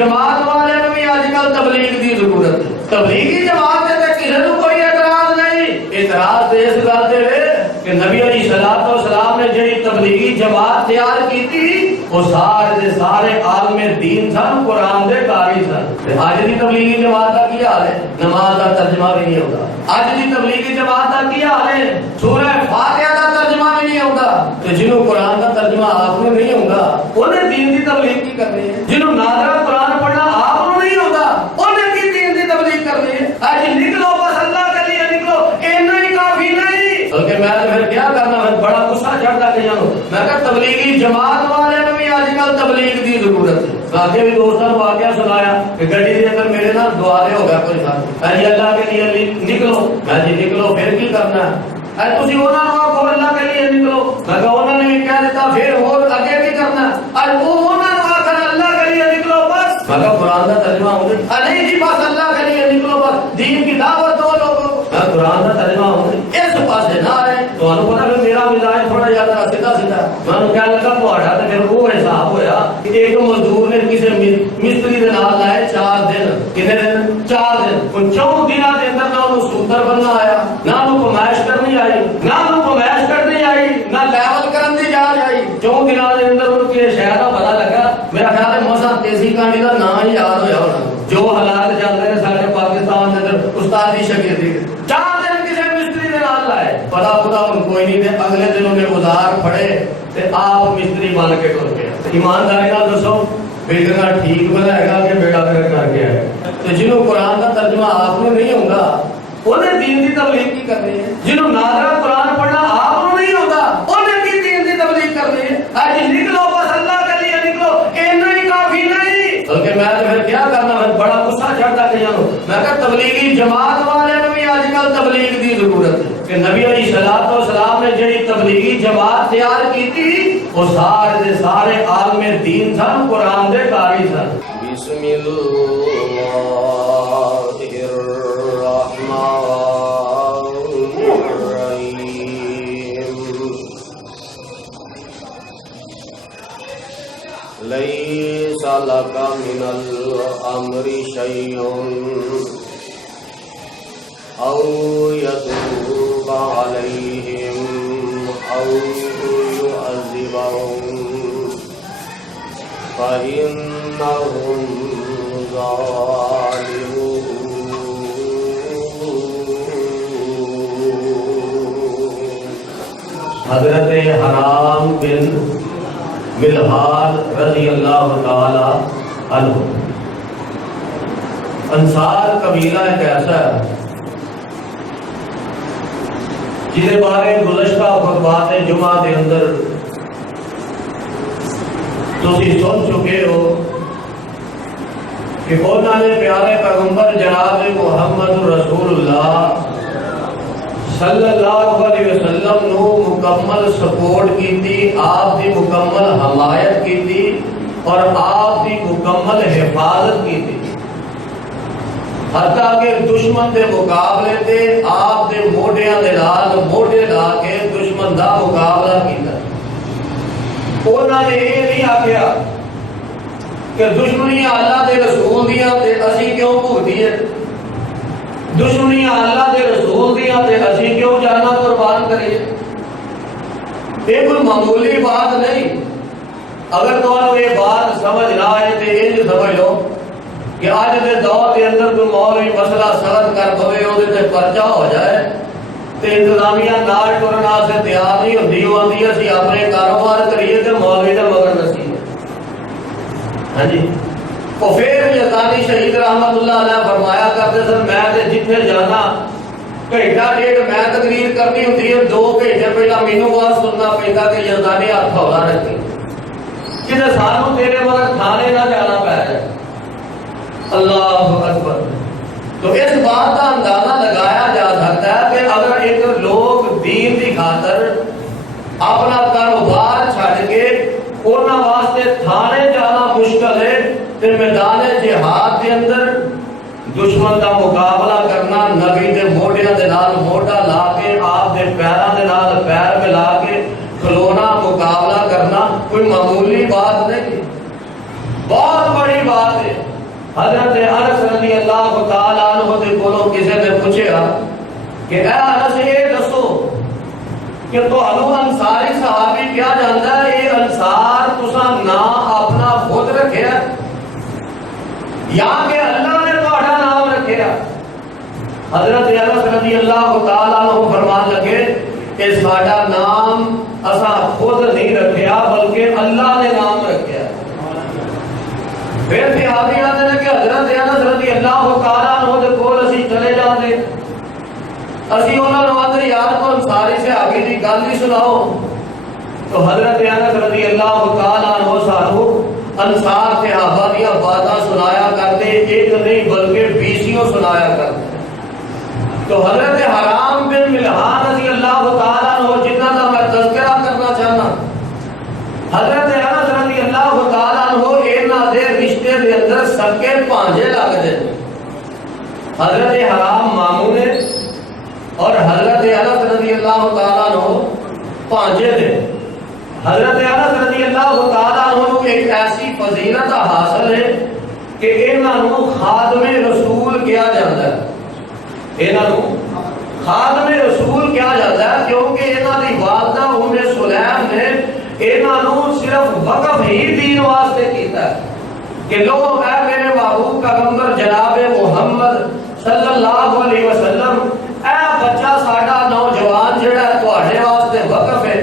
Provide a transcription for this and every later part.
جماعت والے نوں بھی اج کل تبلیغ دی ضرورت ہے. تبلیغی جماعت تے کسی نوں کوئی اعتراض نہیں. اعتراض تے اس گل تے کہ نبی علیہ السلام نے جڑی تبلیغی جماعت تیار کی تھی وہ سارے دے سارے عالم دین سن, قرآن دے قاری سن. اج دی تبلیغی جماعت دا کی حال ہے؟ نماز دا ترجمہ بھی نہیں ہوتا. اج دی تبلیغی جماعت دا کی حال ہے؟ سورہ فاتحہ دا ترجمہ بھی نہیں ہوتا. تے جنوں قرآن دا ترجمہ آپ کو نہیں ہوگا انہیں دین دی تبلیغ کی کرنی ہے. جنوں ناظرہ قرآن پڑھنا آپ کو نہیں ہوگا انہیں کی دین دی تبلیغ کرنی ہے. اج نکلو بس اللہ کے لیے نکلو, اینا ہی کافی نہیں. بلکہ میں پھر کیا کرنا ہے, بڑا غصہ چڑھتا کہ جانو میں کہ تبلیغی جماعت والے نوں بھی اج کل تبلیغ دی ضرورت ہے. باقی بھی دوستوں نے واقعہ سنایا کہ گڈی دے اندر میرے نال دعائے ہو گیا کوئی ساتھ, اے اللہ کے لیے نکلو. میں جی نکلو پھر کی کرنا ہے؟ اے تسی انہاں نوں آکھو اللہ کے لیے نکلو. میں کہ انہوں نے بھی کہہ دیتا پھر اور اگے کی کرنا ہے؟ اے وہ انہاں نوں آکھنا اللہ کے لیے نکلو بس. میں کہ قرآن دا ترجمہ ہو گیا, نہیں جی بس اللہ کے لیے نکلو بس, دین کی دعوت دو لوگوں کو. میں قرآن دا ترجمہ ہو گیا اس پاسے نہ آئے تو انہوں پتا کہ میرا مزاج تھوڑا زیادہ سیدھا سیدھا. میں نے کہا لگا تھوڑا تو پھر وہ حساب ہویا کہ ایک مزدور نے کسی مستری دے نال لائے 4 دن. کتنے دن؟ 4 دن. ان 4 دنوں کے اندر نہ انہوں سوتر بننا آیا, نہ انہوں کمائش کرنی آئی, نہ انہوں کمائش کرنی آئی, نہ لیول کرن دی جاج آئی. 4 دنوں کے اندر انہوں کے شہر کا پتا لگا. میرا خیال ہے مسا تیزی کہانی کا نام ہی یاد ہویا ہونا. جو حالات چل رہے ہیں سارے پاکستان کے اندر استاد دی شاگردی 4 دن کسی مستری دے نال لائے. پتا ان کوئی نہیں تھے. اگلے دنوں میں اوزار پڑے تے آپ مستری بن کے ٹر گئے. ایمانداری نال دسو بیٹا ٹھیک بنائے گا کہ بیٹا پھر کر کے آئے گا؟ تو جنہوں قرآن کا ترجمہ آپ کو نہیں ہوگا انہیں دین دی تبلیغ کی کرنی ہے. جنہوں ناظرہ قرآن پڑھنا آپ کو نہیں ہوگا انہیں کی دین دی تبلیغ کرنی ہے. آج نکلو بس اللہ کے لیے نکلو, اینا ہی کافی نہیں. بلکہ میں پھر کیا کرنا ہے, بڑا غصہ چڑھتا کہ جانو میں کہ تبلیغی جماعت والے نوں بھی آج کل تبلیغ دی ضرورت ہے. کہ نبی علیہ السلام نے جڑی تبلیغی جماعت تیار کی تھی وہ سارے دے سارے عالم دین سن, قرآن دے قاری سن. بسم اللہ الرحمن الرحیم. لیس لک من الامر شیء او یتوب علیہم او یعذبہم فإنهم ظالمون. حضرت حرام بن ملحان رضی اللہ تعالی عنہ. انصار قبیلہ ایک ایسا ہے جس بارے گزشتہ خطبات جمعہ کے اندر تسی سن چکے ہو کہ انہوں نے پیارے پیغمبر جناب محمد رسول اللہ صلی اللہ علیہ وسلم نو مکمل سپورٹ کی تھی, آپ کی مکمل حمایت کی تھی اور آپ کی مکمل حفاظت کی تھی. حتیٰ کہ دشمن دے مقابلے تے آپ دے موڈیاں دے نال موڈے لا کے دشمن دا مقابلہ کیتا. انہوں نے یہ نہیں آکھیا کہ دشمنیاں اللہ دے رسول دیاں تے اسی کیوں بھگتیے, دشمنیاں اللہ دے رسول دیاں تے اسی کیوں جانا قربان کریے. یہ کوئی معمولی بات نہیں. اگر تو یہ بات سمجھ نہ آئے تو یہ سمجھ لو کہ آج دے دور کے اندر کوئی مولوی مسئلہ سرد کر پوے وہ پرچہ ہو جائے تو انتظامیہ نال ٹرنا سے تیار نہیں ہوتی. وہ آتی اسی اپنے کاروبار کریے تو مولوی کا مگر نصیب. ہاں جی, وہ پھر یزدانی شہید رحمت اللہ علیہ فرمایا کرتے سن میں تے جتنے جانا گھنٹہ ڈیڑھ میں تقریر کرنی ہوتی ہے, 2 گھنٹے پہلا مینوں آواز سننا پہنتا کہ یزدانی ہاتھ ہولا رکھے کہ سانو تیرے مگر تھانے نہ جانا پہ جائے. اللہ اکبر. تو اس بات کا اندازہ لگایا جا سکتا ہے کہ اگر ایک لوگ دین کی خاطر اپنا کاروبار چھڈ کے انہاں واسطے تھانے جانا مشکل ہے تو میدان جہاد کے اندر دشمن کا مقابلہ کرنا, نبی دے موڈیاں دے نال موڈا لا کے آپ دے پیراں دے نال پیر ملا کے کھلونا مقابلہ کرنا کوئی معمولی بات نہیں, بہت بڑی بات ہے. حضرت انس رضی اللہ تعالی عنہ دے کولوں کسی نے پوچھا کہ اے انس یہ دسو کہ تانوں انصاری صحابی کیا جاندا ہے یہ انصار تساں نام اپنا خود رکھیا یا کہ اللہ نے تہاڈا نام رکھیا؟ حضرت انس رضی اللہ تعالی عنہ فرمان لگے کہ ساڈا نام اساں خود نہیں رکھیا بلکہ اللہ نے نام رکھیا۔ پھر صحابی آتے ہیں کہ حضرت انس رضی اللہ تعالی عنہ دے کول اسی چلے جاندے، اسی انہاں نوں آندے یار کو انصاری صحابی دی گل ہی سناؤ، تو حضرت انس رضی اللہ تعالی عنہ سانو انصار صحابہ دی باتاں سنایا کرتے، ایک نہیں بلکہ 20 سنایا کرتے۔ تو حضرت حرام بن ملحان رضی اللہ تعالی عنہ جنہاں دا میں تذکرہ کرنا چاہنا، حضرت انس رضی اللہ تعالی عنہ انہاں دے رشتے دے اندر سکے پانجے لگ دے، حضرت حرام ماموں نے اور حضرت انس رضی اللہ تعالی عنہ پانجے دے۔ حضرت انس رضی اللہ تعالی عنہ کو ایک ایسی فضیلت حاصل ہے کہ انہاں نوں خادم رسول کیا جاتا ہے، انہاں نوں خادم رسول کیا جاتا ہے کیونکہ انہاں دی والدہ ام سلیم نے انہاں نوں صرف وقف ہی دین واسطے کیتا ہے کہ لو اے میرے محبوب پیغمبر جناب محمد صلی اللہ علیہ وسلم اے بچہ ساڈا نوجوان جڑا ہے تواڈے واسطے وقف ہے،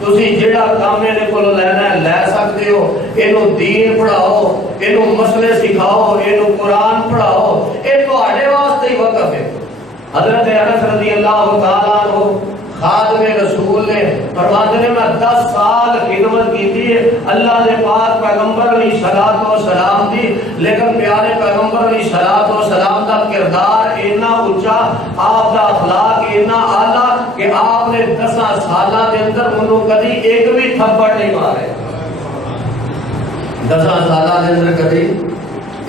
تسی جڑا کام میرے کولوں لینا ہے لے سکتے ہو، اینو دین پڑھاؤ، اینو مسئلے سکھاؤ، اینو قرآن پڑھاؤ، اے تواڈے واسطے ہی وقف ہے۔ حضرت انس رضی اللہ تعالی عنہ خادم رسول نے فرماتے ہیں میں 10 سال خدمت کی تھی اللہ نے پاک پیغمبر علیہ الصلوۃ والسلام دی، لیکن پیارے پیغمبر علیہ الصلوۃ والسلام دا کردار اتنا اونچا، آپ دا اخلاق اتنا اعلیٰ کہ آپ نے 10 سالہ دے اندر منوں کبھی ایک بھی تھپڑ نہیں مارے، 10 سالہ دے اندر کبھی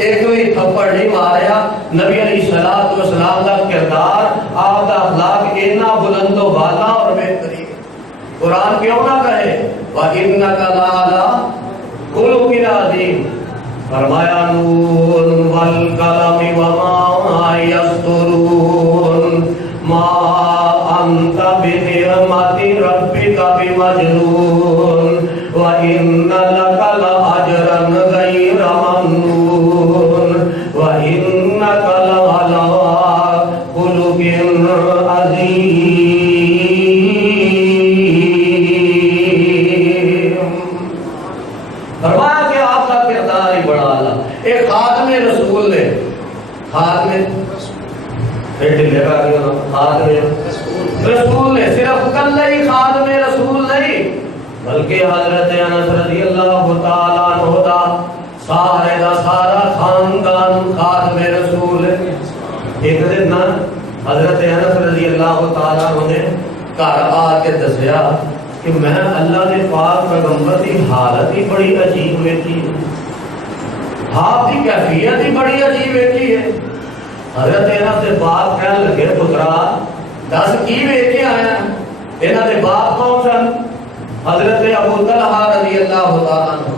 ایک بھی تھپڑ نہیں ماریا۔ نبی علیہ الصلوۃ والسلام دا کردار، آپ دا اخلاق اتنا بلند و بالا اور بہترین، قرآن کیوں نہ کہے وَإِنَّكَ لَعَلَىٰ خُلُقٍ عَظِيمٍ، فرمایا نون والقلم وما يسطرون ما انت بنعمت ربك بمجنون وان لك لاجرا غير ممنون وانك لعلى خلق عظيم۔ فرمایا کہ آپ کا کردار ہی بڑا اعلیٰ، ایک خاتم رسول نے، خاتم رسول نے، صرف کل ہی خاتم رسول نہیں بلکہ حضرت انس رضی اللہ تعالیٰ عنہ دا سارے دا سارا خاندان خاتم رسول ہے۔ ایک دن نا حضرت انس رضی اللہ تعالیٰ عنہ نے گھر آ کے دسیا کہ میں اللہ نے پاک پیغمبر کی حالت ہی بڑی عجیب ویکھی ہے، آپ کی کیفیت ہی بڑی عجیب ویکھی ہے۔ حضرت انس دے باپ کہنے لگے پترا دس کی ویکھے آیا؟ انہاں دے باپ کون سن؟ حضرت ابو طلحہ رضی اللہ تعالیٰ عنہ،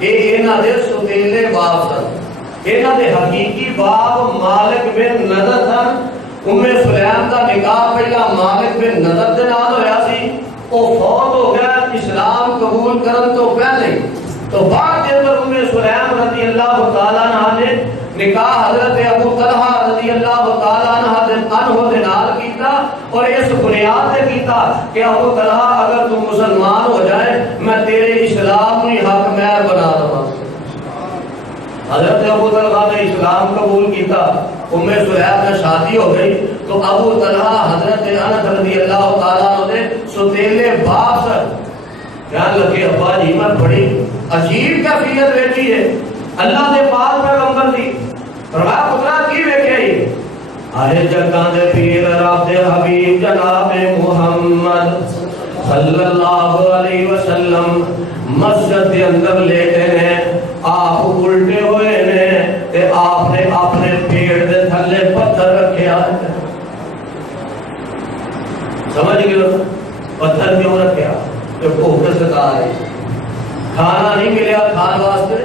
یہ انہاں دے ستیلے باپ سن، انہاں دے حقیقی باپ مالک بن نضر سن۔ ام سلیم دا نکاح پہلا مالک بن نضر دے نال ہویا سی، وہ فوت ہو گیا اسلام قبول کرن تو پہلے، تو بعد اندر ام سلیم رضی اللہ تعالیٰ عنہ نے نکاح حضرت ابو طلحہ رضی اللہ تعالیٰ عنہ دے نال کیتا، اور اس بنیاد سے کیتا کہ ابو طلحہ اگر تم مسلمان ہو جائے میں تیرے اسلام کی حق مہر بنا دوں۔ حضرت ابو طلحہ نے اسلام قبول کیتا، ام سلیم میں شادی ہو گئی، تو ابو طلحہ حضرت انس رضی اللہ تعالیٰ عنہ نے ستیلے باپ سے کہنے لگے ابا جی میں بڑی عجیب کیفیت ویکھی ہے اللہ دے پاک پیغمبر دی۔ فرمایا پترا کی ویکھی؟ آئے جگاں دے پیر رب دے حبیب جناب محمد صلی اللہ علیہ وسلم مسجد کے اندر لیٹے نے، آپ الٹے ہوئے نے تے آپ نے اپنے پیڑ دے تھلے پتھر رکھیا۔ سمجھ گئے پتھر کیوں رکھیا؟ کہ بھوک ستا ہے، کھانا نہیں ملیا کھان واسطے،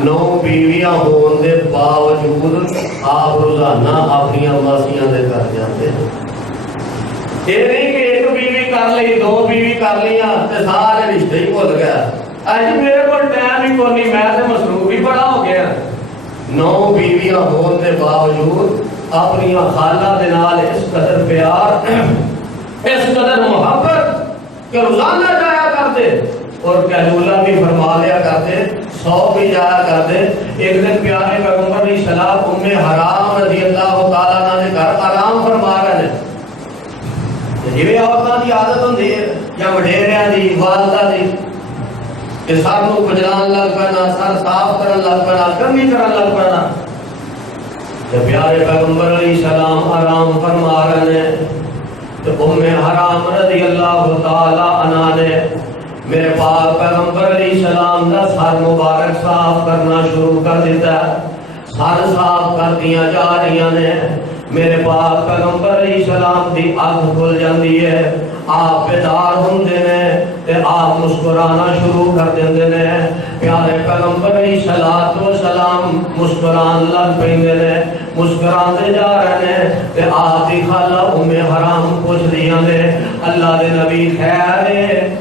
9 بیویاں ہون دے باوجود آپ روزانہ اپنی ماسیاں دے گھر جاتے ہیں. یہ نہیں کہ ایک بیوی کر لی 2 بیوی کر لیا تے سارے رشتے ہی بھول گیا. اج میرے کو ٹائم ہی کوئی نہیں، میں تے مصروف ہی بڑا ہو گیا. 9 بیویاں ہون دے باوجود اپنی خالہ دے نال اس قدر پیار، اس قدر محبت کہ روزانہ جایا کرتے اور کیلولہ بھی فرما لیا کرتے، 100 بھی جایا کرتے. ایک دن پیارے پیغمبر علیہ السلام ام حرام رضی اللہ تعالیٰ عنہ نے گھر آرام فرما رہے ہیں. جی عورتوں کی عادت ہوتی ہے یا وڈیریاں دی والدہ دی کہ سر نو کھجلان لگ پینا، سر صاف کرن لگ پینا، کمی کرن لگ پینا. پیارے پیغمبر علیہ السلام آرام فرما رہے ہیں تو ام حرام رضی اللہ تعالی عنہ نے میرے پاک پیغمبر علیہ السلام دا سر مبارک صاف کرنا شروع کر دیتا ہے. سر صاف کر دیا جا رہی نے. میرے پاک پیغمبر علیہ السلام دی اکھ کھل جاندی ہے. آپ بیدار ہوندے نے تے آپ مسکرانا شروع کر دیندے نے. پیارے پیغمبر علیہ السلام مسکران لگ پیندے نے، مسکراندے جا رہے نے تے آپ دی خالہ ام حرام پوچھ دیاں نے اللہ دے نبی خیر ہے،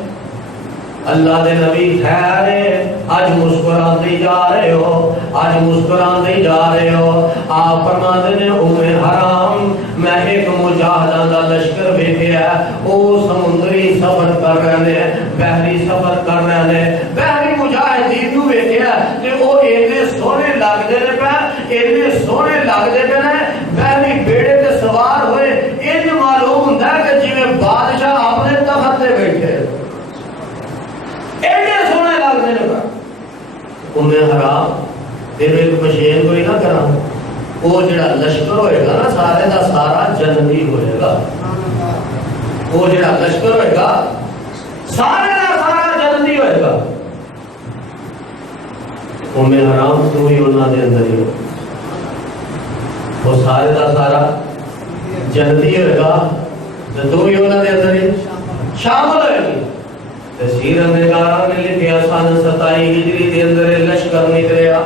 اللہ دے نبی خیر ہے، آج مسکراندے جا رہے ہو، آج مسکراندے جا رہے ہو. آپ فرماتے نے ام حرام میں ایک مجاہدہ دا لشکر ویکھیا، او سمندری سفر کر رہے ہیں، بحری سفر کر رہے ہیں، بحری مجاہدین نو ویکھیا کہ او اینے سونے لگدے نے پے، اینے سونے لگدے پے نے، بحری بیڑے تے سوار ہوئے. انج معلوم ہوندا ہے کہ جویں بادشاہ اپنے تخت تے بیٹھے ایڈے سونے لگتے ہیں. ام حرام تیرے ایک مشین کوئی نہ کرا، وہ جڑا لشکر ہوئے گا نا سارے دا سارا جنتی ہوئے گا. وہ جڑا لشکر ہوئے گا سارے دا سارا جنتی ہوئے گا. ام حرام تو ہی انہاں دے اندر ہی ہو، وہ سارے دا سارا جنتی ہوئے گا تو ہی انہاں دے اندر ہی شامل ہوئے گی. سیرت نگارہ نے لکھیا سن 27 ہجری دے اندر لشکر نکلیا.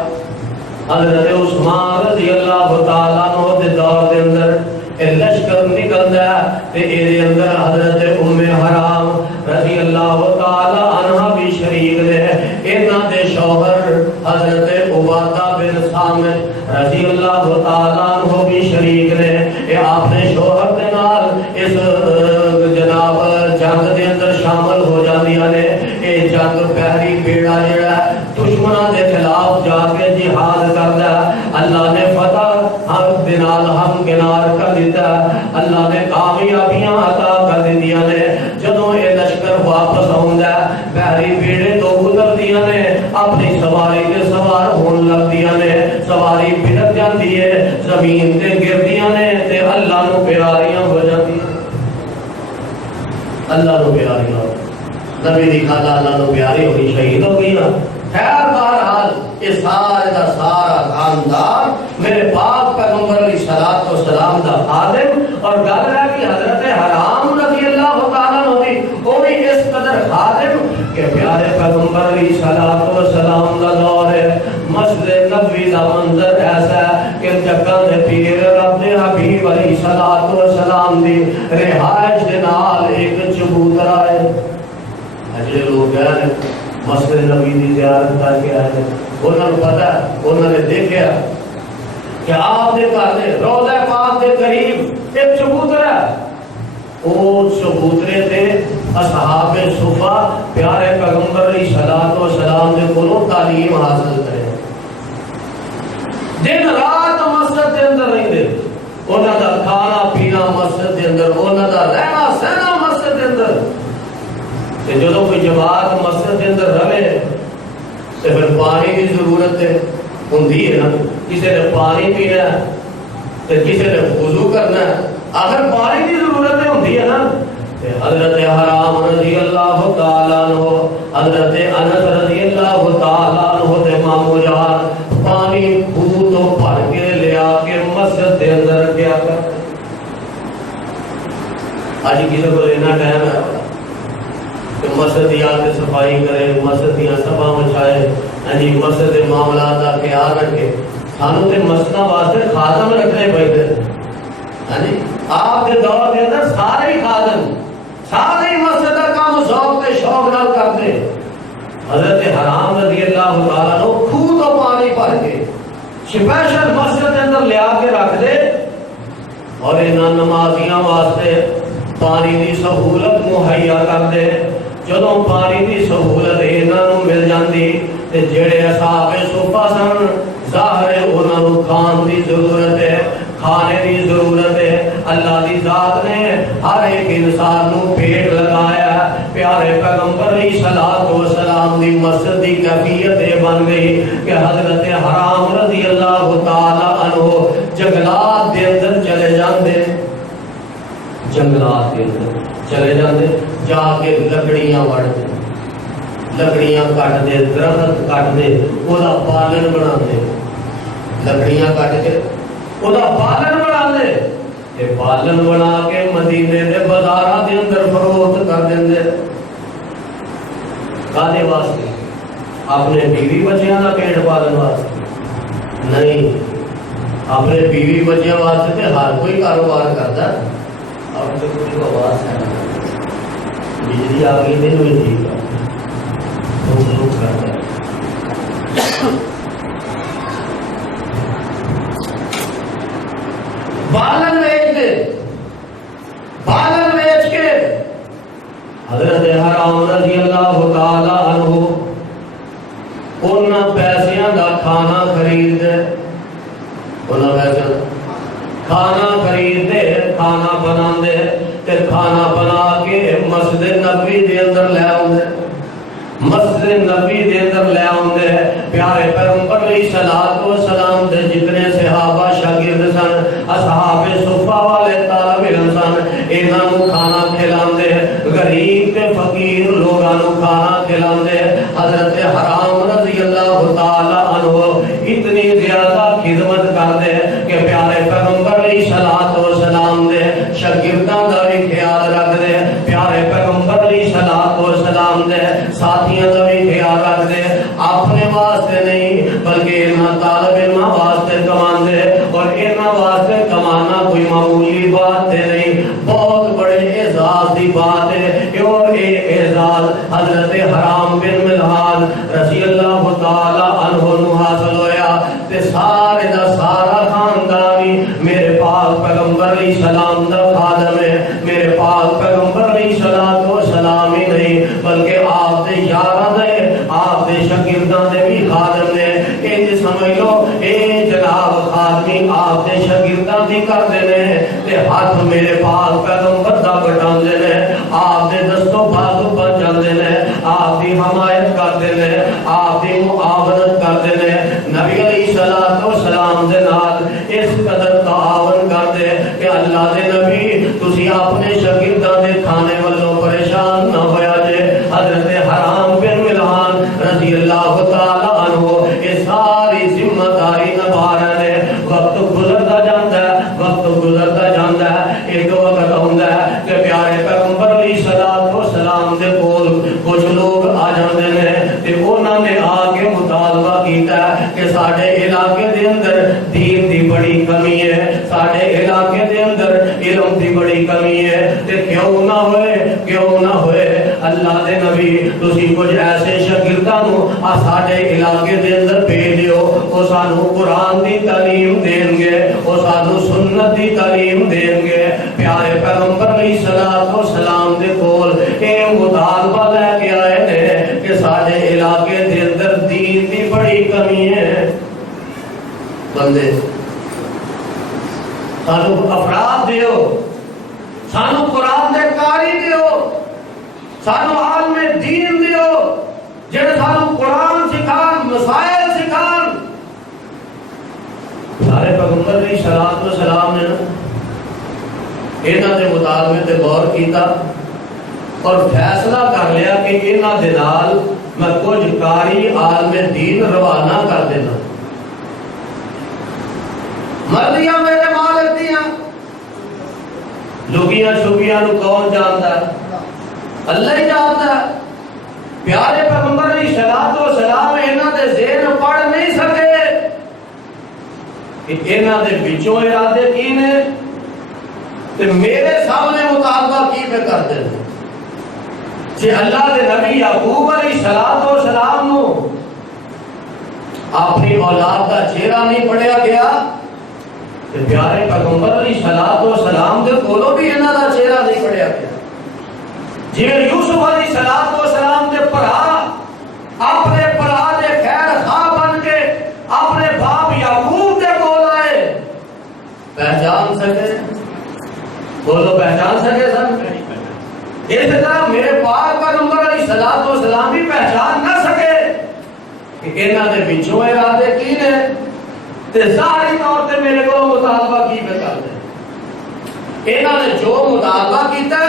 حضرت عثمان رضی اللہ تعالیٰ عنہ دے دور دے اندر لشکر نکلدا تے اے دے اندر حضرت ام حرام رضی اللہ تعالیٰ عنہ بھی شریک نے. انہاں دے شوہر حضرت عبادہ بن صامت رضی اللہ تعالیٰ عنہ بھی شریک نے. اے آپ نے شوہر دے نال اس جناب جنگ دے اندر شامل ہو جاندیاں نے. اے جنگ بحری بیڑا جڑا دشمناں دے خلاف جا کے جہاد کردا، اللہ نے فتح ہم دنال ہم کنار کر دیتا، اللہ نے کامیابیاں عطا کر دیاں نے. جدوں اے لشکر واپس آوندا بحری بیڑے تو گزردیاں نے، اپنی سواری تے سوار ہون لگدیاں نے، سواری پھرک جاندی ہے، زمین تے گردیاں نے تے اللہ نو پیاریاں ہو جاندیاں. اللہ نو پیاریاں نبی دی خالہ اللہ نو پیاری ہوئی شہید ہو گئی نا. خیر بہرحال یہ سارے دا سارا خاندان میرے پاک پیغمبر علیہ الصلوۃ والسلام دا خادم. اور گل ہے کہ حضرت حرام رضی اللہ تعالیٰ عنہ دی وہ بھی اس قدر خادم کہ پیارے پیغمبر علیہ الصلوۃ والسلام دا دور ہے. مسجد نبوی دا منظر ایسا ہے کہ جگہ دے پیر رب دے حبیب علیہ الصلوۃ والسلام دی رہائش دے نال ایک چبوترا ہے. اجے لوگ ہیں مسجد نبی دی زیارت کر کے آئے، انہوں نے پتا، انہوں نے دیکھا کہ آپ دے گھر دے روضہ پاک دے قریب ایک چبوترا ہے. وہ چبوترے تے اصحاب صفا پیارے پیغمبر علیہ الصلوۃ والسلام دے کولوں تعلیم حاصل کرے، دن رات مسجد دے اندر رہندے، انہاں دا کھانا پینا مسجد دے اندر، انہاں دا رہنا سہنا مسجد دے اندر. جدو کوئی جماعت مسجد کے اندر رہے تو پھر پانی کی ضرورت ہوندی ہے نا. کسی نے پانی پینا ہے تو کسی نے وضو کرنا ہے، آخر پانی کی ضرورت ہوندی ہے نا. حضرت حرام رضی اللہ تعالیٰ عنہ، حضرت انس رضی اللہ تعالیٰ عنہ دے مامو جان پانی خود تو بھر کے لیا کے مسجد کے اندر رکھیا کر. آج کسی کو اتنا ٹائم ہے کہ مسجد یا کے صفائی کرے، مسجد یا سبا مچھائے، جی مسجد کے معاملات کا خیال رکھے. سانو تے مسجد واسطے خادم رکھنے پے. ہاں جی آپ کے دور کے اندر سارے ہی خادم سارے ہی مسجد کا کام ذوق تے شوق نال کرتے. حضرت حرام رضی اللہ تعالیٰ عنہ خوہ تو پانی بھر کے اسپیشل مسجد کے اندر لیا کے رکھ دے اور انہاں نمازیاں واسطے پانی دی سہولت مہیا کر دے. جدوں پانی دی سہولت انہاں نوں مل جاندی تے جڑے اصحاب صفہ سن ظاہر ہے انہاں نوں کھان دی ضرورت ہے, کھانے دی ضرورت ہے. اللہ دی ذات نے ہر ایک انسان نوں پیٹ لگایا. پیارے پیغمبر علیہ الصلوۃ والسلام دی مسجد دی کیفیت یہ بن گئی کہ حضرت حرام رضی اللہ تعالی عنہ جنگلات دے اندر چلے جاندے. جنگلات دے اندر چلے جاندے جا کے لکڑیاں وڑتے, لکڑیاں کٹ دے, درخت کٹ دے, وہ بالن بنا دے. لکڑیاں کٹ کے وہ بالن بنا دے. یہ بالن بنا کے مدینے دے بازاراں دے اندر فروخت کر دیں. کادے واسطے؟ اپنے بیوی بچیاں کا پیٹ پالن واسطے نہیں, اپنے بیوی بچیاں واسطے تے ہر کوئی کاروبار کرتا. اب تو کوئی آواز ہے بجلی آ گئی نہیں ہوئی ٹھیک ہے کرتا ہے. بالن بیچ دے, بالن بیچ کے حضرت حرام رضی اللہ تعالی عنہ انہاں پیسیاں دا کھانا خرید دے. انہاں پیسیاں کھانا خرید دے, کھانا بنا دے تے کھانا بنا کے مسجد نبوی دے اندر لے آؤندے. مسجد نبی دے اندر لے آؤندے. پیارے پیغمبر علیہ الصلوۃ والسلام دے جتنے صحابہ شاگرد سن, اصحاب صفہ والے طالب علم سن, انہاں نوں کھانا کھلاندے. غریب تے فقیر لوگاں نوں کھانا کھلاندے. حضرت حرام رضی اللہ تعالی عنہ اتنی زیادہ خدمت کردے کہ پیارے پیغمبر علیہ الصلوۃ والسلام دے شاگرداں دا بھی خیال رکھدے. پیارے پیغمبر علیہ الصلوۃ والسلام دے ساتھیاں دا بھی خیال رکھدے. اپنے واسطے نہیں بلکہ انہاں طالب علماں واسطے کماندے. اور انہاں واسطے کمانا کوئی معمولی بات نہیں, بہت بڑے اعزاز دی بات ہے. اور یہ اعزاز حضرت حرام بن ملحان رضی اللہ تعالی عنہ نو حاصل ہویا. تے سارے دا سارا خاندان میرے پاک پیغمبر علیہ السلام دا خادم ہے. میرے پاک پیغمبر علیہ الصلوۃ والسلام ہی نہیں بلکہ آپ دے یاراں دے, آپ دے شاگرداں دے بھی خادم نے. انج سمجھ لو اے جناب خادمی آپ دے شاگرداں دی کردے نے تے ہاتھ میرے پاک پیغمبر دا بٹاندے نے. آپ دے دستوں بازو پر چلدے نے, آپ دی حمایت کردے نے, آپ دی معاونت کردے نے. نبی علیہ الصلوۃ والسلام دے نال اس قدر تعاون کردے کہ اللہ دے نبی تسی اپنے شاگرداں دے کھانے والوں پریشان نہ ہویا جے. حضرت حرام بن ملحان رضی اللہ تعالی عنہ یہ ساری ذمہ داری نبھا رہے ہیں. وقت گزرتا جاندا ہے, وقت گزرتا جاندا ہے. ایک وقت ہوندا ہے کہ پیارے پیغمبر علیہ الصلوۃ والسلام دے کول کچھ لوگ آ جاندے نے تے انہاں نے آ کے مطالبہ کیتا ہے کہ ساڈے علاقے دے اندر دین دی بڑی کمی ہے, ساڈے علاقے دے اندر علم دی بڑی کمی ہے. تے کیوں نہ ہوئے اللہ دے نبی تسی کچھ ایسے شاگرداں نوں ساڈے علاقے دے اندر بھیجو, او سانو قرآن دی تعلیم دین گے, او سانو سنت دی تعلیم دین گے. پیارے پیغمبر علیہ الصلوۃ والسلام دے کول اے مطالبہ لے کے آئے نے کہ ساڈے علاقے دے اندر دین دی بڑی کمی ہے. بندے سانو افراد دیو, سانو قرآن دے قاری دیو, سانو عالم دین دیو جڑے سانو قرآن سکھان, مسائل سکھان. سارے پیغمبر علیہ الصلوۃ والسلام نے انہاں دے مطالبے تے غور کیتا اور فیصلہ کر لیا کہ انہاں دے نال میں کچھ قاری عالم دین روانہ کر دینا. مرضیاں میرے مالک دیاں, لگیاں چھپیاں نو کون جانتا ہے؟ اللہ ہی جانتا ہے. پیارے پیغمبر علیہ الصلوۃ والسلام انہاں دے کہ انہاں دے وچوں ارادے کی نے تے میرے سامنے مطالبہ کی پہ کر دے جے اللہ دے نبی یعقوب علیہ السلام نو اپنی اولاد کا چہرہ نہیں پڑھیا گیا تے پیارے پیغمبر علیہ السلام دے کولوں بھی انہاں دا چہرہ نہیں پڑھیا گیا جی یوسف علیہ السلام دے بھرا اپنے بھرا دے خیر خواہ بن کے اپنے باپ یعقوب دے کول آئے پہچان سکے بولو پہچان سکے سن اس طرح میرے پاک پیغمبر علیہ السلام بھی پہچان نہ سکے کہ انہاں دے وچوں ارادے کی نے تے ظاہری طور تے میرے کو مطالبہ کی پہ کر دے انہاں نے جو مطالبہ کیتا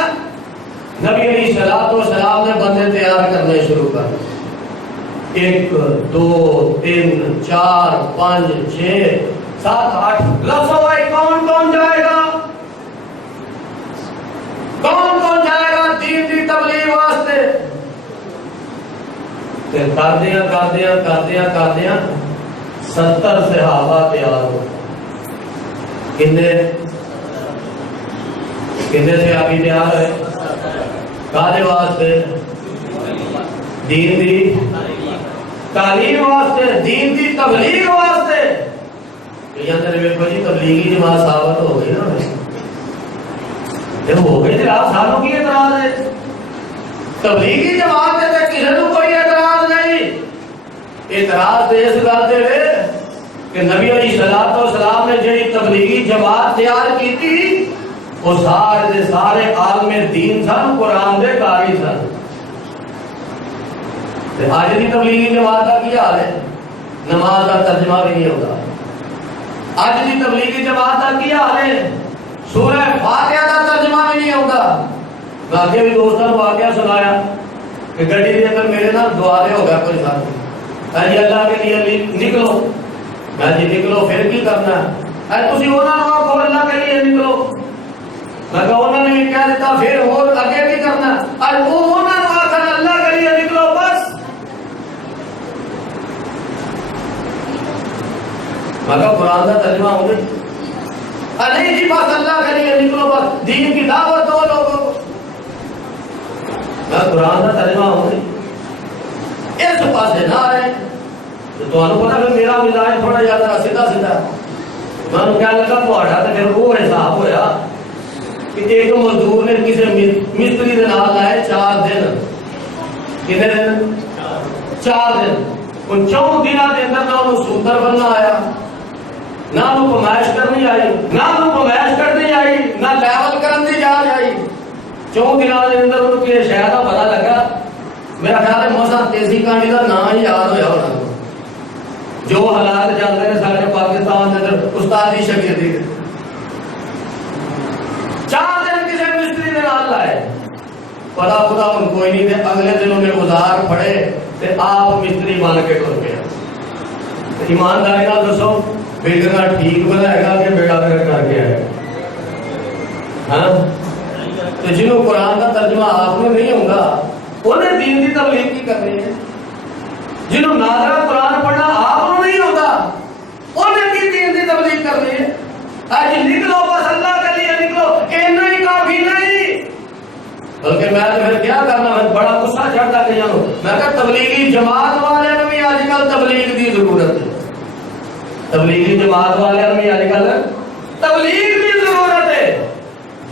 نبی علیہ السلام نے بندے تیار کرنے شروع کر 1 2 3 4 5 6 7 8 لفظوں بھائی کون کون جائے گا کون کون جائے گا دین کی تبلیغ واسطے کردیاں 70 صحابہ تیار ہو کنے صحابی تیار ہے کالے واسطے دین دی تعلیم واسطے دین دی تبلیغ واسطے یہ اندر ویکھو جی تبلیغی جماعت ثابت ہو گئی نا ہو گئی جناب سانوں کی اعتراض ہے تبلیغی جماعت تے کسی کو کوئی اعتراض نہیں اعتراض اس گل تے کہ نبی علیہ السلام نے جڑی تبلیغی جماعت تیار کی تھی وہ سارے دے سارے عالم دین سن قرآن دے قاری سن آج دی تبلیغی جماعت کا کی حال ہے نماز کا ترجمہ بھی نہیں ہوتا آج دی تبلیغی جماعت کا کی حال ہے سورہ فاتحہ کا ترجمہ بھی نہیں ہوتا باقی بھی دوستوں کو واقعہ سنایا کہ گڈی دے اندر میرے نال دعا دے ہو گیا کوئی ساتھ اے اللہ کے لیے نکلو میں جی نکلو پھر کی کرنا ہے اے تسی انہاں نوں آکھو اللہ کے لیے نکلو میں کہا انہوں نے کہہ دیتا پھر اور آگے بھی کرنا اور وہ انہوں نے آخر اللہ کے لیے نکلو بس میں کہا قرآن کا ترجمہ ہو گئی نہیں جی بس اللہ کے لیے نکلو بس دین کی دعوت دو لوگوں کو میں قرآن کا ترجمہ ہو گئی اس پاس نہ آئے تو انہوں پتا کہ میرا مزاج تھوڑا زیادہ سیدھا سیدھا میں نے کہا لگا پہاڑا تو پھر وہ حساب ہویا کہ ایک مزدور نے کسی مستری دے نال لائے 4 دن کتنے دن 4 دن ان 4 دنوں کے اندر نہ انہوں سوتر بننا آیا نہ انہوں پمائش کرنی آئی نہ لیول کرن دی جاج آئی 4 دنوں کے اندر انہوں کے شہر کا پتا لگا میرا خیال ہے موسا تیزی کہانی کا نام ہی یاد ہویا ہونا جو حالات چلتے ہیں سارے پاکستان کے اندر استاد ہی شگردی 4 دن کسی مستری نے نال لائے پتا ان کوئی نہیں تھے اگلے دنوں میں گزار پڑے تے آپ مستری بن کے ٹر گیا ایمانداری نال دسو بیٹا ٹھیک بنائے گا کہ بیٹا پھر کر کے آئے ہاں تو جنہوں قرآن کا ترجمہ آپ نے نہیں ہوگا انہیں دین کی تبلیغ کی کرنی ہے جنہوں ناظرہ قرآن پڑھنا آپ کو نہیں ہوگا انہیں کی دین کی تبلیغ کرنی ہے آج نکلو بس اللہ کے لیے نکلو اتنا ہی کافی نہیں بلکہ میں تو پھر کیا کرنا میں بڑا غصہ چڑھتا کہ جانو میں کہا تبلیغی جماعت والے نے بھی آج کل تبلیغ کی ضرورت ہے تبلیغی جماعت والے نے بھی آج کل تبلیغ کی ضرورت ہے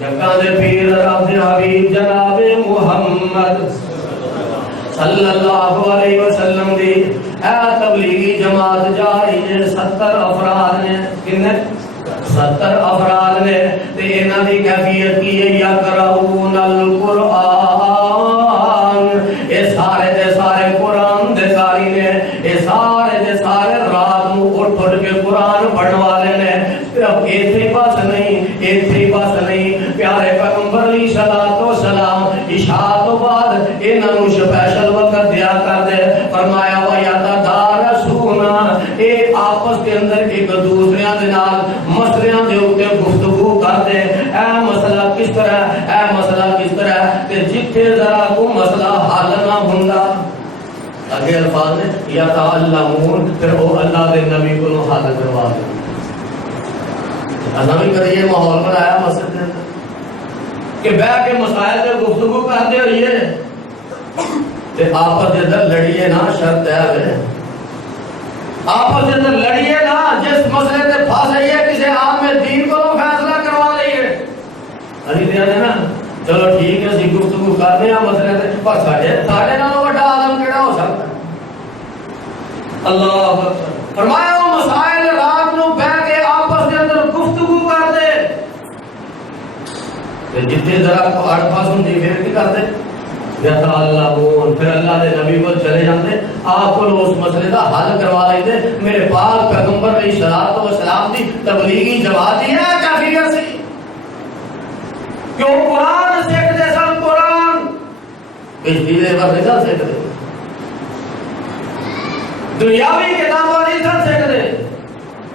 جگہ دے پیر رب دے حبیب جناب محمد صلی اللہ علیہ وسلم دی اے تبلیغی جماعت جا رہی ہے 70 افراد نے کتنے 70 افراد نے تے انہاں دی کیفیت کی ہے یا قرؤون القرآن اے سارے دے سارے قرآن دے قاری نے اے سارے دے سارے رات نو اٹھ کے قرآن پڑھن والے نے صرف ایتھے بس نہیں پیارے پیغمبر علیہ السلام عشاء تو بعد انہاں نو سپیشل وقت دیا کر دے فرمایا وا یتدارسون اے آپس کے اندر ایک دوسرے دے نال مسئلے دے اوپر گفتگو کر دے اے مسئلہ کس طرح کہ جتھے ذرا کو مسئلہ حل نہ ہوندا اگے الفاظ نے یتعلمون پھر وہ اللہ دے نبی کو حل کروا دے اصل بھی کبھی یہ ماحول بنایا مسجد کے اندر کہ بہ کے مسائل سے گفتگو کرتے رہیے آپس کے اندر لڑیے نہ، شرط ہے آپس کے اندر لڑیے نہ، جس مسئلے سے پھنس رہیے کسی عالم دین کو فیصلہ کروا لئیے ابھی دیا نا چلو ٹھیک ہے اسی گفتگو کرتے ہیں مسئلے سے پر ساڑھے نالوں بڑا عالم کیڑا ہو سکتا ہے اللہ اکبر فرمایا وہ مسائل رات نو بہ کے آپس کے اندر گفتگو کر دے جتنے ذرا کو اڑ پاس ہوں دی پھر کی کر دے پھر اللہ دے نبی کو چلے جاندے آپ کو اس مسئلے کا حل کروا لیں دے میرے پاک پیغمبر علیہ الصلوۃ والسلام دی تبلیغی جماعت ہی ہے کافی سی کیوں قرآن سیکھ دے سن قرآن بجلی دے پر نہیں سیکھ دے دنیاوی کتابوں نہیں سن سیکھ دے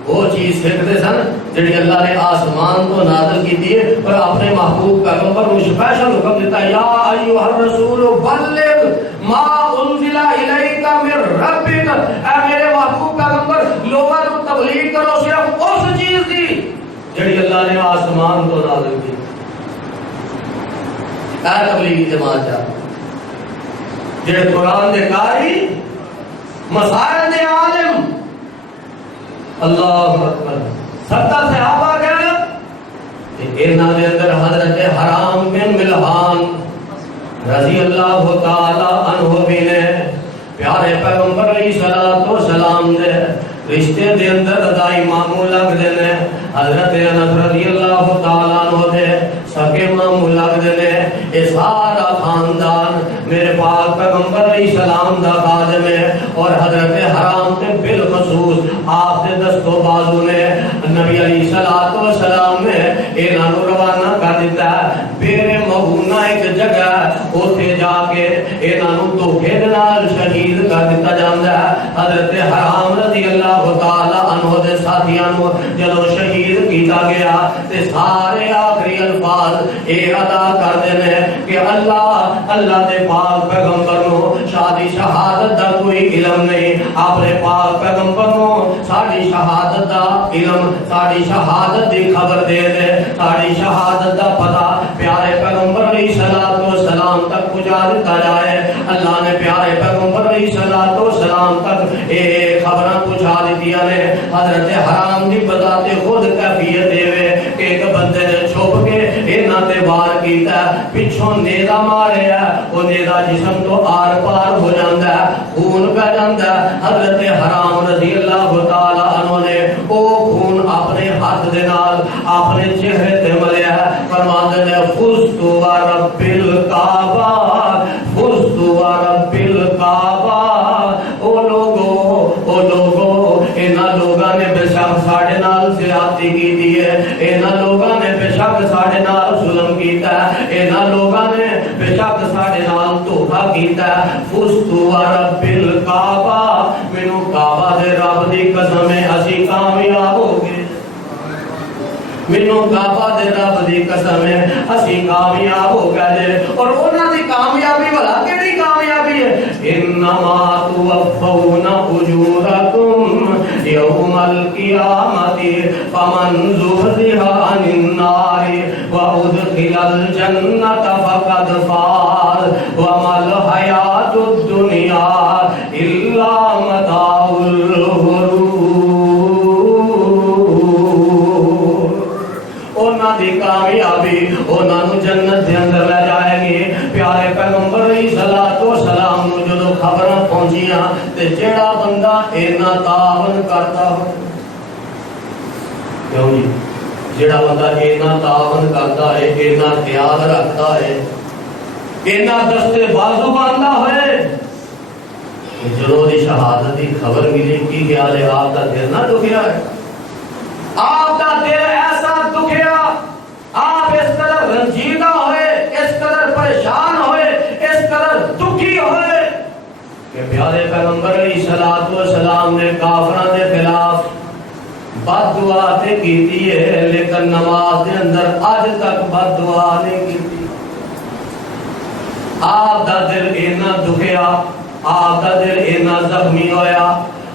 وہ چیز سیکھتے سن جڑی اللہ نے آسمان کو نازل کی دیئے اور اپنے محبوب پیغمبر کو سپیشل حکم دیتا یا ایوہ الرسول بلغ ما انزل الیک من ربک اے میرے محبوب پیغمبر لوگوں کو تبلیغ کرو صرف اس چیز دی جڑی اللہ نے آسمان کو نازل کی اے تبلیغی جماعت جا جڑے قرآن دے قاری مسائل دے عالم اللہ اکبر 70 صحابہ گئے انہاں دے اندر حضرت حرام بن ملحان رضی اللہ تعالی عنہ بھی نے پیارے پیغمبر علیہ الصلوۃ والسلام دے رشتے دے اندر دائی ماموں لگ دے نے حضرت انس رضی اللہ تعالی عنہ دے سکے ماموں لگ دے نے اے سارا خاندان میرے پاک پیغمبر علیہ السلام دا خادم ہے اور حضرت حرام تے بالخصوص آپ دے دست و بازو نے نبی علیہ الصلوۃ والسلام نے انہاں نوں روانہ کر دیتا ہے میرے مہونہ ایک جگہ اوتھے جا کے انہاں نوں دھوکے دے نال شہید کر دیتا جاندا ہے حضرت حرام رضی اللہ تعالی عنہ دے ساتھیاں نوں جدوں شہید کیتا گیا تے سارے آخری الفاظ اے ادا کر دے نے کہ اللہ دے پاک پیغمبر نو شادی شہادت دا کوئی علم نہیں اپنے پاک پیغمبر نو ساری شہادت دا علم ساری شہادت دی خبر دے دے ساری شہادت دا پتہ پیارے پیغمبر علیہ الصلوۃ والسلام تک پہنچا دیتا جائے اللہ نے پیارے پیغمبر علیہ الصلوۃ والسلام تک اے خبراں پہنچا دتیاں نے حضرت حرام دی بذات خود کیفیت دے کہ ایک بندے نے چھپ کے انہاں تے وار کیتا پچھوں نیزا ماریا وہ نیزا جسم تو آر پار ہو جاندا ہے خون پہ جاندا ہے حضرت حرام رضی اللہ تعالی عنہ نے او خون اپنے ہاتھ دے نال اپنے چہرے تے ملیا فرماندے نے فزت ورب الکعبہ فزت ورب الکعبہ او لوگو انہاں لوگاں نے بے شک ساڈے نال زیادتی کی دی ہے انہاں لوگاں نے بے شک ساڈے نال ظلم کیتا ہے انہاں لوگاں نے بے شک ساڈے نال دھوکا کیتا ہے فزت ورب الکعبہ مینوں کعبہ دے رب دی قسم ہے اسی کامیاب ہو گئے مینوں کعبہ دے رب دی قسم ہے اسی کامیاب ہو گئے اور انہاں دی کامیابی بھلا کیڑی کامیابی ہے انما توفون اجورکم یوم القیامت فمن زحزح عن النار وادخل الجنۃ فقد فاز وما الحیاۃ الدنیا الا متاع الغرور انہاں دی کامیابی انہاں نوں جنت دے اندر لے جائے گی پیارے پیغمبر علیہ الصلوۃ والسلام نوں جدوں خبراں پہنچیاں تے جیڑا بندہ اینا تعاون کرتا ہو کیوں جی جیڑا بندہ اینا تعاون کرتا ہے اینا خیال رکھتا ہے اینا دستے بازو باندھا ہوئے جدوں دی شہادت دی خبر ملی کی خیال ہے آپ کا دل نہ دکھیا ہے آپ کا دل ایسا دکھیا آپ اس قدر رنجیدہ ہوئے اس قدر پریشان ہوئے اس قدر دکھی ہوئے کہ پیارے پیغمبر علیہ الصلوۃ والسلام نے کافراں دے خلاف بد دعا تے کیتی ہے لیکن نماز دے اندر اج تک بد دعا نہیں کیتی آپ دا دل اینا دکھیا آپ دا دل اینا زخمی ہویا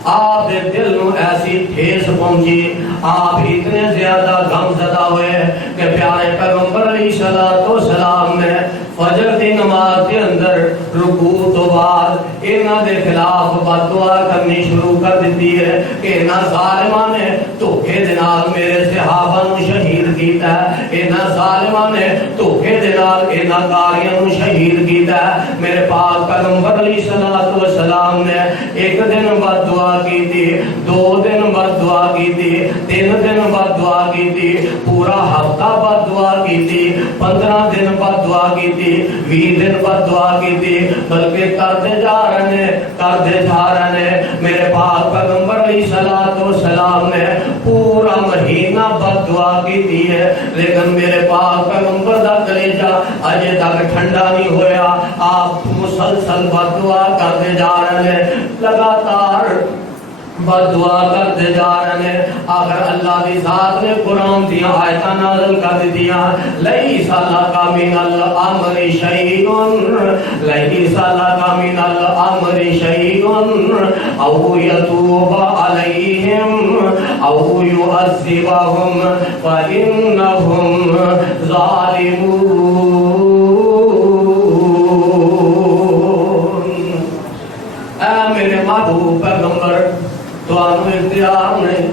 آپ آپ دے دل نو ایسی ٹھیس پہنچی، آپ اتنے زیادہ غم زدہ ہوئے کہ پیارے پیغمبر علیہ السلام نے فجر دی نماز کے اندر رکوع تو بعد انہاں دے خلاف بد دعا کرنی شروع کر دیتی ہے کہ انہاں ظالماں نے دھوکے دے نال میرے صحابہ نو شہید کیتا ہے، انہاں ظالماں نے دھوکے دے نال انہاں قاریاں نو شہید کیتا ہے۔ میرے پاک پیغمبر علیہ السلام نے ایک دن بد دعا کیتی، 2 دن بد دعا کیتی، 3 دن بد دعا کیتی، پورا ہفتہ بد دعا کیتی، 15 دن بد دعا کیتی، 20 دن بد دعا کیتی، بلکہ کرتے جا رہے ہیں۔ میرے پاک پیغمبر علیہ السلام نے پورا مہینہ بد دعا کیتی ہے، لیکن میرے پاک پیغمبر دا کلیجہ اجے تک ٹھنڈا نہیں ہویا۔ آپ مسلسل بد دعا کرتے جا رہے ہیں، لگاتار بد دعا کرتے جا رہے ہیں۔ آخر اللہ کی ذات نے قرآن دیا آیتاں نازل کر دیا، لیس لک من الامر شیء، لیس لک من الامر شیء او یتوب علیہم او یعذبہم فانہم ظالمون۔ اے میرے محبوب پیغمبر، تو انو اختیار نہیں،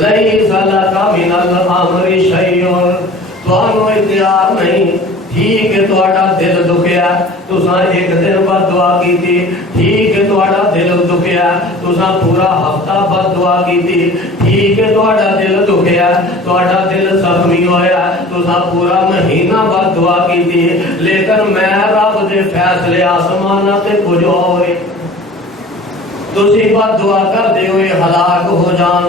لیس لک من الامر شیء، تو انو اختیار نہیں۔ ٹھیک ہے تہاڈا دل دکھیا، تساں ایک دن بد دعا کیتی، ٹھیک ہے تہاڈا دل دکھیا، تساں پورا ہفتہ بد دعا کیتی، ٹھیک ہے تہاڈا دل دکھیا، تہاڈا دل زخمی ہویا، تساں پورا مہینہ بد دعا کیتی، لیکن میں رب دے فیصلے آسماناں تے کچھ اور تسی بد دعا کر دے ہوئے ہلاک ہو جان،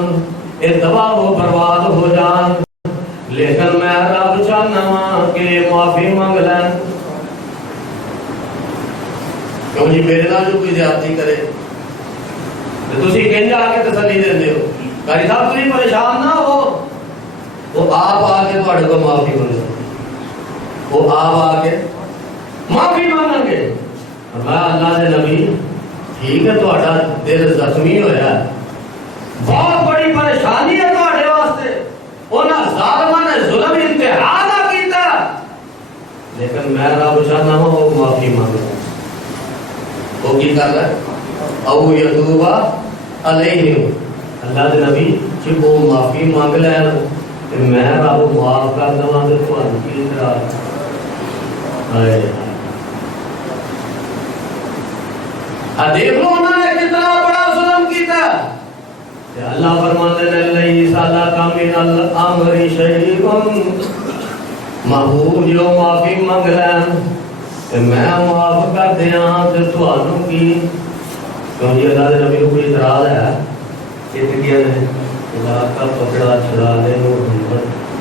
اے تباہ و برباد ہو جان، لیکن میں رب چاہنا کہ معافی مانگ لیں۔ کیوں جی میرے نال جو کوئی زیادتی کرے تسی کہیں جا کے تسلی دیندے ہو، قاری صاحب تسی پریشان نہ ہو، وہ آپ آ کے تہاڈے کو معافی مانگے، وہ آپ آ کے معافی مانگیں گے۔ فرمایا اللہ دے نبی ٹھیک ہے تہاڈا دل زخمی ہویا ہے، بہت بڑی پریشانی ہے تہاڈے واسطے، انہاں ظالماں نے ظلم انتہا دا کیتا، لیکن میں رب چاہنا ہوں وہ معافی مانگے۔ وہ کی کر رہا ہے؟ او یتوب علیہم، اللہ دے نبی جی وہ معافی مانگ لین تے میں رب معاف کر دواں تے تہاڈی کی اعتراض ہے؟ دیکھ لو انہوں نے کتنا بڑا ظلم کیتا، اللہ فرماتے ہیں لیس لک من الامر شیء، محبوب جو معافی مانگ لین تے میں معاف کر دیاں تے تھانوں کی۔ کیونکہ اللہ دے نبی کو کوئی اعتراض ہے کہ کیا ہے خدا کا پکڑا چھڑا لے،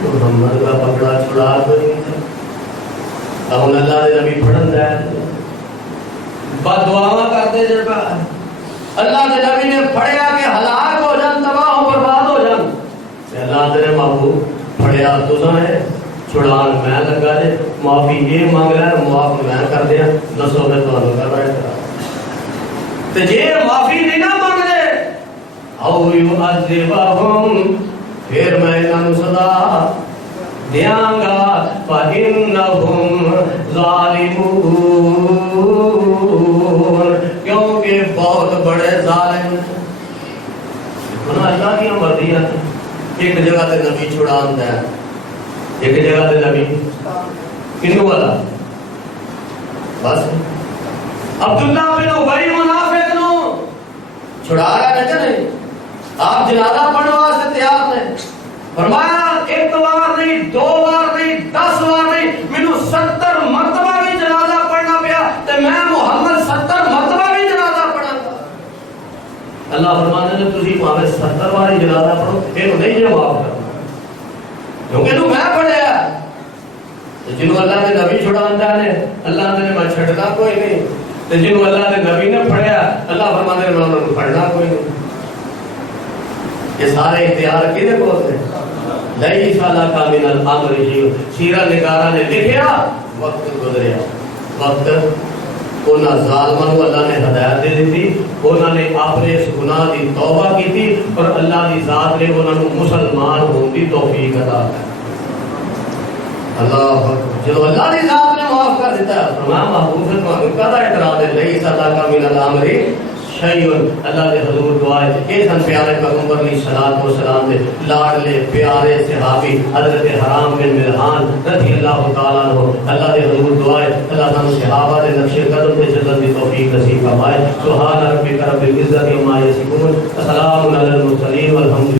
محمد کا پکڑا چھڑا کوئی نہیں تھا۔ اب اللہ دے نبی پڑھن ہے بد دعاواں کرتے جب اللہ دے نبی نے پڑھیا کہ ہلاک ہو جان، تباہ و برباد ہو جان، اللہ دے محبوب پڑھیا تساں ہے، چھڑان میں لگا دے، معافی یہ مانگ رہا ہے، معاف میں کر دیا، دسو میں تمہیں کر رہا ہے۔ تو جے معافی نہیں نہ مانگ رہے او یعذبہم، پھر میں انہوں سزا دیاں گا، فَإِنَّهُمْ ظَالِمُونَ، کیونکہ بہت بڑے ظالم اللہ کی مرضیاں۔ ایک جگہ تے نبی چھڑان ہے، ایک جگہ تے نبی کنو والا بس عبداللہ بن ابی منافق نو چھڑا رہا ہے کہ نہیں؟ آپ جنازہ پڑھنے واسطے تیار نے، فرمایا ایک بار نہیں، 2 بار نہیں، 10 بار نہیں، مینوں 70 مرتبہ بھی جنازہ پڑھنا پیا تے میں محمد 70 مرتبہ بھی جنازہ پڑھا گا۔ اللہ فرماتے ہیں تسی پاوے 70 بار جنازہ پڑھو، یہ نہیں جو معاف کرنا، کیونکہ تو میں پڑھیا جنہوں اللہ کے نبی چھڑاندا ہے اللہ نے میں چھڑنا کوئی نہیں، تے جنہوں اللہ کے نبی نے پڑھیا اللہ فرماتے ہیں انہوں نے پڑھنا کوئی نہیں۔ یہ سارے اختیار کدے کول نے؟ لیس لک من الامر شیء، سیرہ نگارہ نے لکھیا وقت گزریا، وقت انہاں ظالماں نو اللہ نے ہدایت دے دیتی، انہاں نے اپنے اس گناہ دی توبہ کی تھی اور اللہ دی ذات نے انہاں نو مسلمان ہون دی توفیق عطا کی۔ اللہ جو اللہ دی ذات نے معاف کر دیتا ہے، فرمایا محبوب سے تمہیں قضا اعتراض ہے، لیس لک من الامر شیء۔ اللہ دے حضور دعا ہے اے سن پیارے پیغمبر علیہ الصلوۃ والسلام دے لاڈلے پیارے صحابی حضرت حرام بن ملحان رضی اللہ تعالیٰ عنہ، اللہ دے حضور دعا ہے اللہ تعالیٰ صحابہ دے نقش قدم تے چلن دی توفیق نصیب فرمائے۔ سبحان ربک رب العزت عما یصفون، وسلام علی المرسلین والحمد